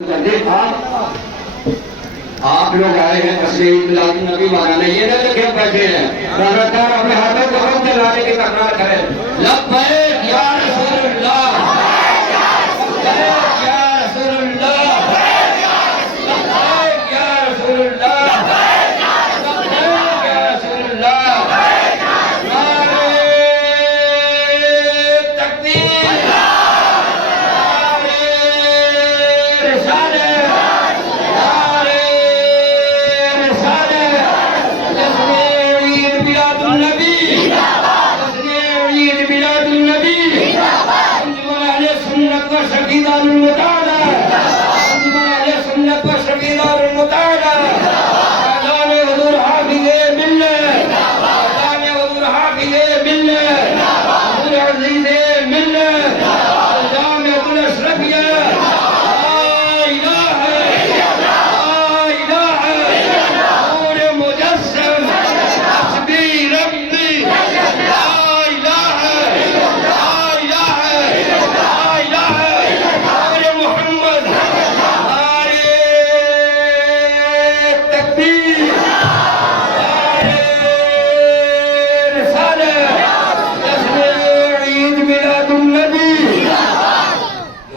आप लोग आए हैं तस्वीर मिलाद नबी मनाने, ये ना देखे बैठे हैं लगातार अपने हाथों को हम जलाने की तकरार करें। लब्बैक या